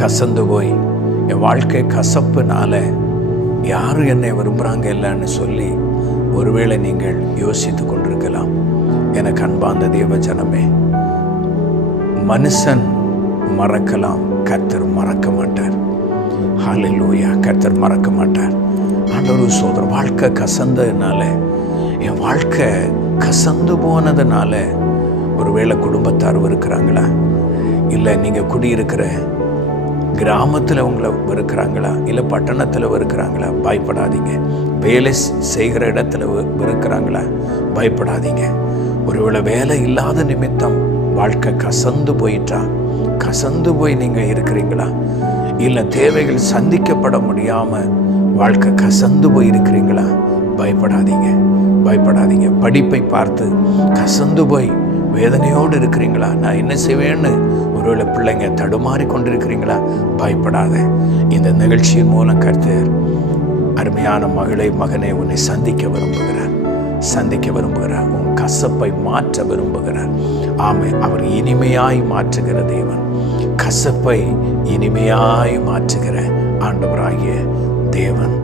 கசந்து போய் என் வாழ்க்கை கசப்புனால யாரும் என்னை விரும்புகிறாங்க இல்லைன்னு சொல்லி ஒருவேளை நீங்கள் யோசித்து கொண்டிருக்கலாம். எனக்கு அன்பார்ந்த தேவ ஜனமே, மனுஷன் மறக்கலாம், கர்த்தர் மறக்க மாட்டார். ஹல்லேலூயா. கர்த்தர் மறக்க மாட்டார். ஆண்டவர் சோதர வாழ்க்கை கசந்ததுனால, என் வாழ்க்கை கசந்து போனதுனால ஒருவேளை குடும்பத்தார் இருக்கிறாங்களா, இல்லை நீங்கள் குடியிருக்கிற கிராமத்தில் உங்களை இருக்கிறாங்களா, இல்லை பட்டணத்தில் இருக்கிறாங்களா, பயப்படாதீங்க. வேலை செய்கிற இடத்துல இருக்கிறாங்களா, பயப்படாதீங்க. ஒருவேளை வேலை இல்லாத நிமித்தம் வாழ்க்கை கசந்து போயிட்டா, கசந்து போய் நீங்கள் இருக்கிறீங்களா, இல்லை தேவைகள் சந்திக்கப்பட முடியாமல் வாழ்க்கை கசந்து போய் இருக்கிறீங்களா, பயப்படாதீங்க, பயப்படாதீங்க. படிப்பை பார்த்து கசந்து போய் வேதனையோடு இருக்கிறீங்களா, நான் என்ன செய்வேன்னு ஒருவேளை பிள்ளைங்க தடுமாறி கொண்டிருக்கிறீங்களா, பயப்படாத. இந்த நிகழ்ச்சியின் மூலம் கர்த்தர் அருமையான மகளே, மகனே, உன்னை சந்திக்க விரும்புகிறார், சந்திக்க விரும்புகிறார். உன் கசப்பை மாற்ற விரும்புகிறார். ஆமை, அவர் இனிமையாய் மாற்றுகிற தேவன், கசப்பை இனிமையாய் மாற்றுகிற ஆண்டவராகிய தேவன்.